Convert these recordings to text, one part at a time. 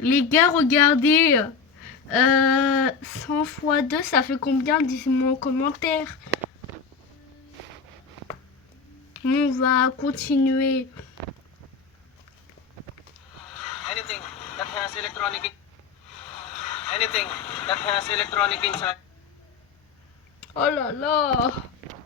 Les gars, regardez. 100 fois 2, ça fait combien? Dites-moi en commentaire. On va continuer. Anything that has electronic inside. Oh là là.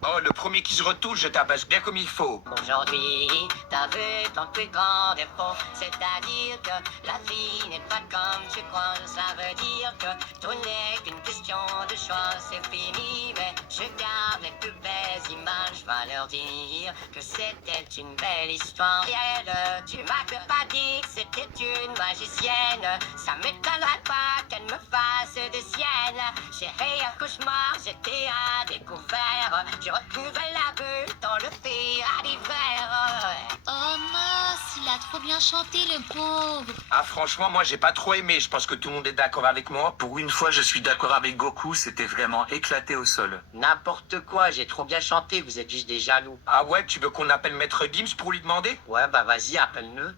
Oh, le premier qui se retourne, je tabasse bien comme il faut. Aujourd'hui, t'as vu ton plus grand défaut, c'est-à-dire que la vie n'est pas comme tu crois. Ça veut dire que tout n'est qu'une question de choix. C'est fini, mais je garde les plus belles images. Va leur dire que c'était une belle histoire. Elle, tu m'as pas dit que c'était une magicienne. Ça m'étonnerait pas qu'elle me fasse des siennes. J'ai fait un cauchemar, j'étais à découvert. Je retrouvais la bulle dans le fil à l'hiver. Oh mince, il a trop bien chanté le pauvre. Ah, franchement, moi, j'ai pas trop aimé. Je pense que tout le monde est d'accord avec moi. Pour une fois, je suis d'accord avec Goku, c'était vraiment éclaté au sol. N'importe quoi, j'ai trop bien chanté, vous êtes juste des jaloux. Ah ouais, tu veux qu'on appelle Maître Gims pour lui demander? Ouais, bah vas-y, appelle-le.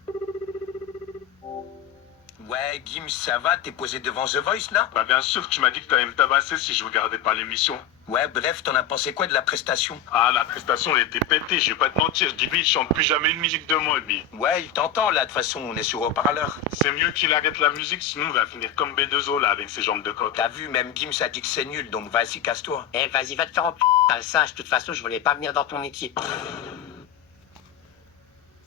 Ouais, Gims, ça va? T'es posé devant The Voice, là? Bah bien sûr, tu m'as dit que t'allais me tabasser si je regardais pas l'émission. Ouais, bref, t'en as pensé quoi de la prestation? Ah, la prestation, elle était pétée, je vais pas te mentir. Gibi, il chante plus jamais une musique de moi, lui. Ouais, il t'entend, là, de toute façon, on est sur haut-parleur. C'est mieux qu'il arrête la musique, sinon il va finir comme B2O, là, avec ses jambes de coq. T'as vu, même Gims a dit que c'est nul, donc vas-y, casse-toi. Eh, vas-y, va te faire en p***, t'as le singe. De toute façon, je voulais pas venir dans ton équipe.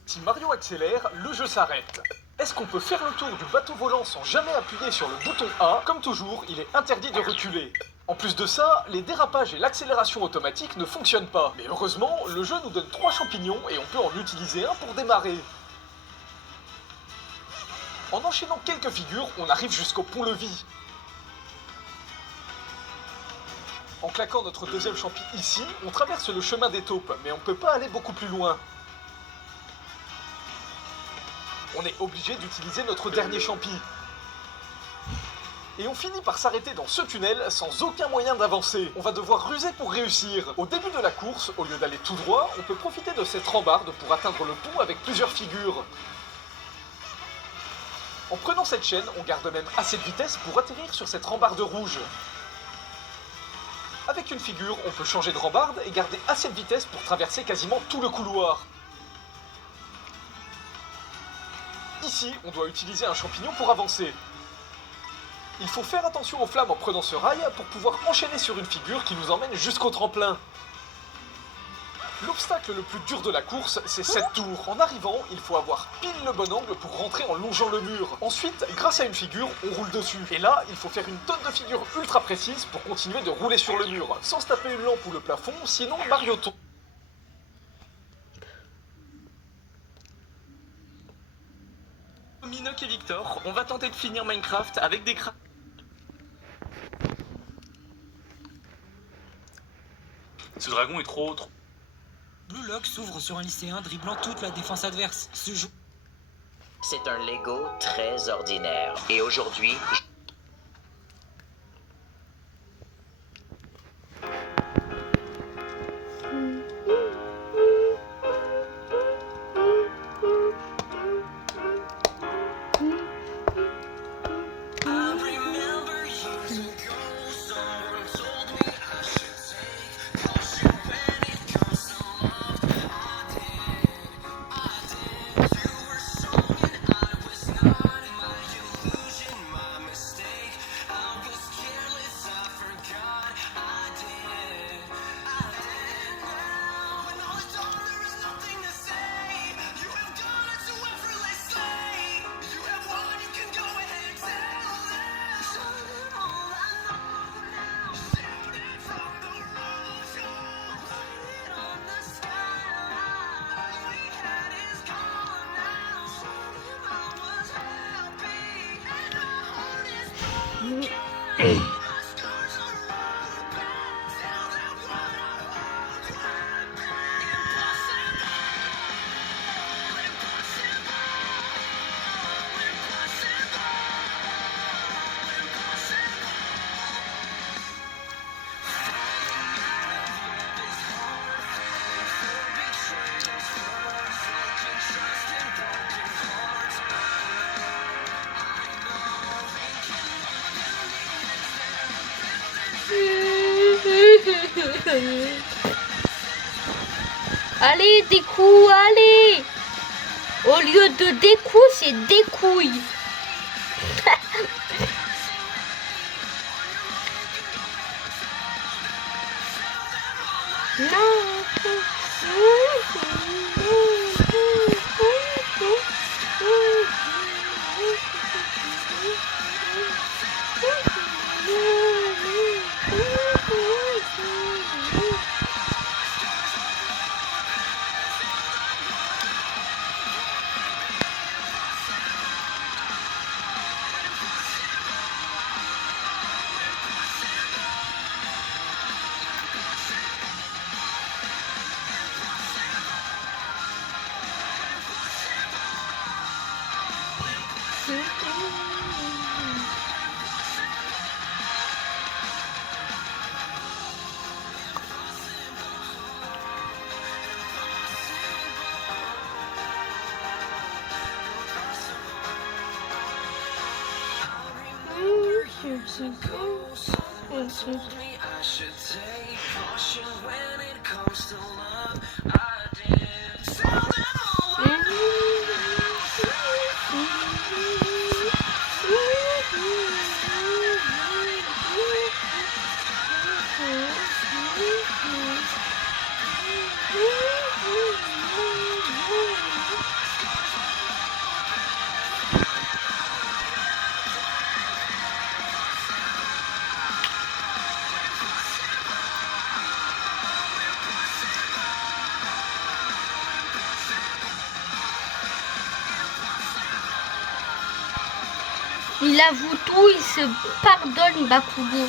Si Mario accélère, le jeu s'arrête. Est-ce qu'on peut faire le tour du bateau volant sans jamais appuyer sur le bouton A? Comme toujours, il est interdit de reculer. En plus de ça, les dérapages et l'accélération automatique ne fonctionnent pas. Mais heureusement, le jeu nous donne 3 champignons et on peut en utiliser un pour démarrer. En enchaînant quelques figures, on arrive jusqu'au pont-levis. En claquant notre deuxième champi ici, on traverse le chemin des taupes, mais on peut pas aller beaucoup plus loin. On est obligé d'utiliser notre dernier champi. Et on finit par s'arrêter dans ce tunnel sans aucun moyen d'avancer. On va devoir ruser pour réussir. Au début de la course, au lieu d'aller tout droit, on peut profiter de cette rambarde pour atteindre le pont avec plusieurs figures. En prenant cette chaîne, on garde même assez de vitesse pour atterrir sur cette rambarde rouge. Avec une figure, on peut changer de rambarde et garder assez de vitesse pour traverser quasiment tout le couloir. Ici, on doit utiliser un champignon pour avancer. Il faut faire attention aux flammes en prenant ce rail pour pouvoir enchaîner sur une figure qui nous emmène jusqu'au tremplin. L'obstacle le plus dur de la course, c'est cette tour. En arrivant, il faut avoir pile le bon angle pour rentrer en longeant le mur. Ensuite, grâce à une figure, on roule dessus. Et là, il faut faire une tonne de figures ultra précises pour continuer de rouler sur le mur, sans se taper une lampe ou le plafond, sinon Mario tombe. Minoc et Victor, on va tenter de finir Minecraft avec des crânes. Ce dragon est trop... Blue Lock s'ouvre sur un lycéen dribblant toute la défense adverse. Ce jeu... C'est un Lego très ordinaire. Et aujourd'hui, Allez, des coups, allez. Au lieu de des coups, c'est des couilles. Il avoue tout, il se pardonne, Bakugo.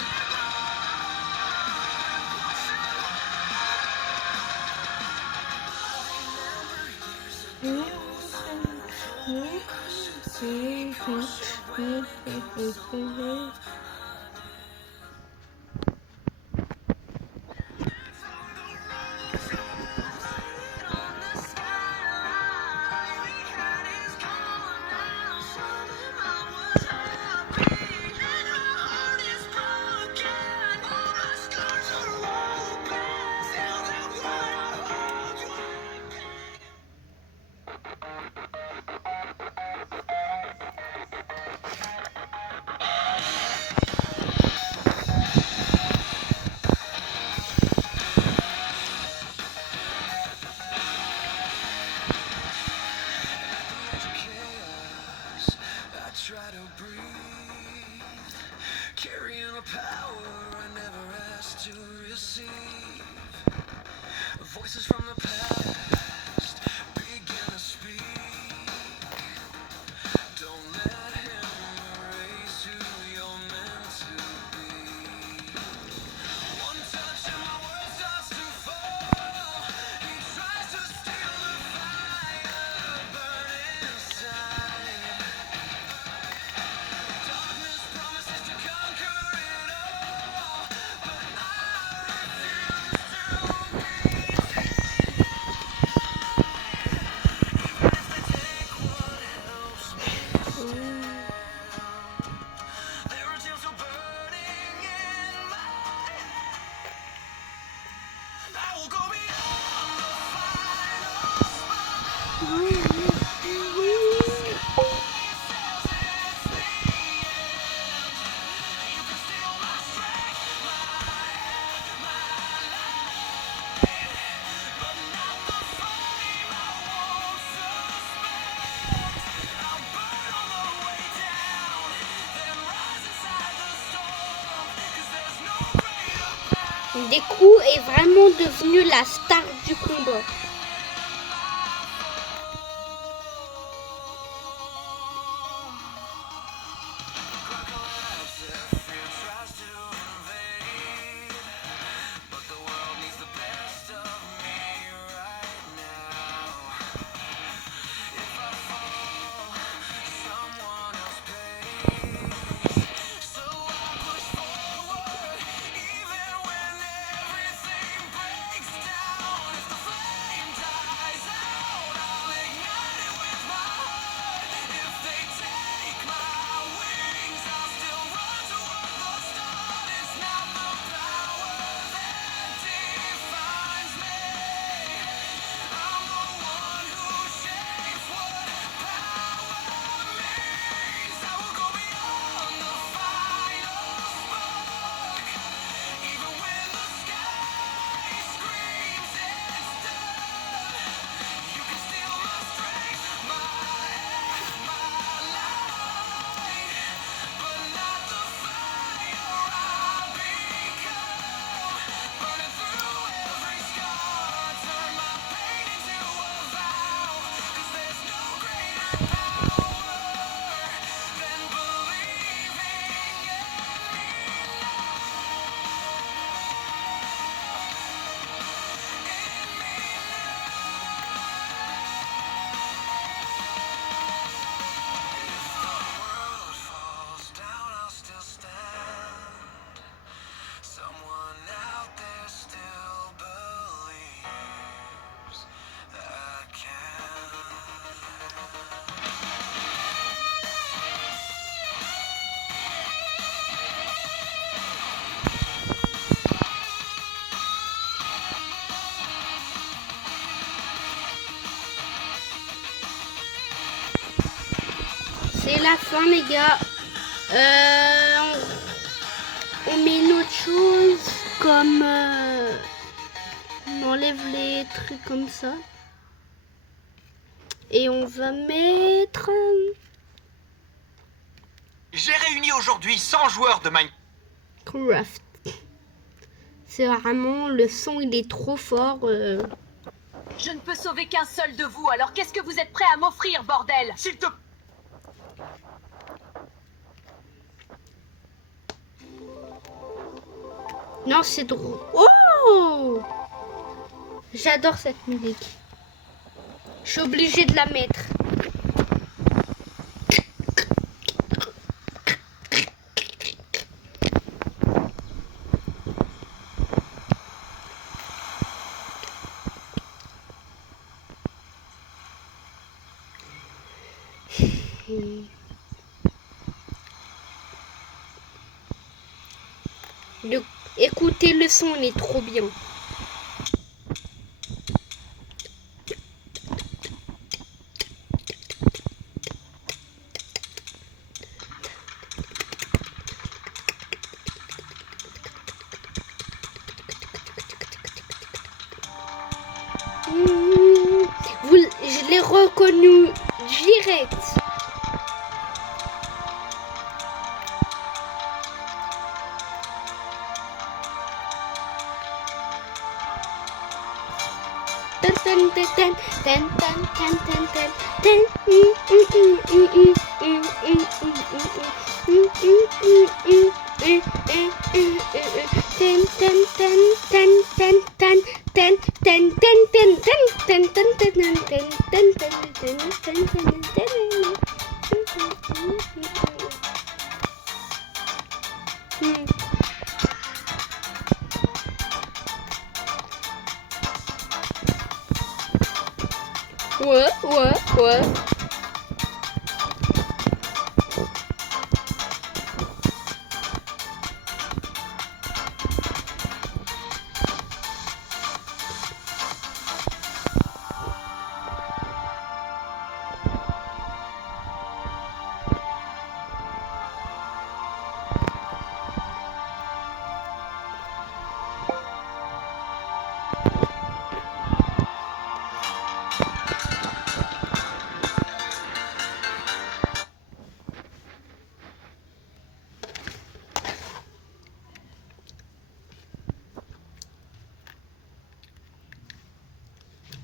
Deku est vraiment devenu la star du combat. c'est la fin, les gars. On met une autre chose comme on enlève les trucs comme ça et on va mettre J'ai réuni aujourd'hui 100 joueurs de Minecraft. C'est vraiment le son, il est trop fort. Je ne peux sauver qu'un seul de vous, alors qu'est-ce que vous êtes prêt à m'offrir, bordel? S'il te... Non, c'est drôle. Oh! J'adore cette musique. Je suis obligée de la mettre. Écoutez le son, il est trop bien. Je l'ai reconnu direct. Ouais.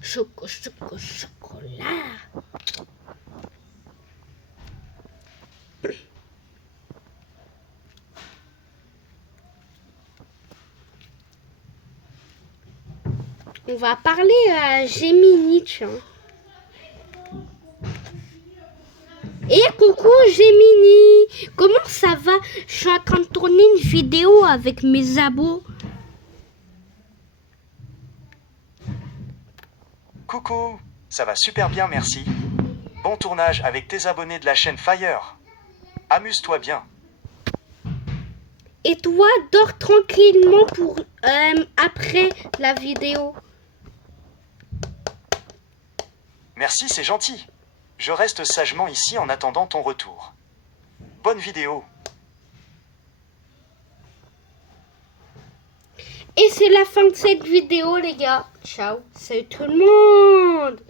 Chocolat. On va parler à Gemini, tiens. Et coucou Gemini, comment ça va? Je suis en train de tourner une vidéo avec mes abos. Coucou, ça va super bien, merci. Bon tournage avec tes abonnés de la chaîne Fire. Amuse-toi bien. Et toi, dors tranquillement pour après la vidéo. Merci, c'est gentil. Je reste sagement ici en attendant ton retour. Bonne vidéo. Et c'est la fin de cette vidéo, les gars. Ciao, salut tout le monde.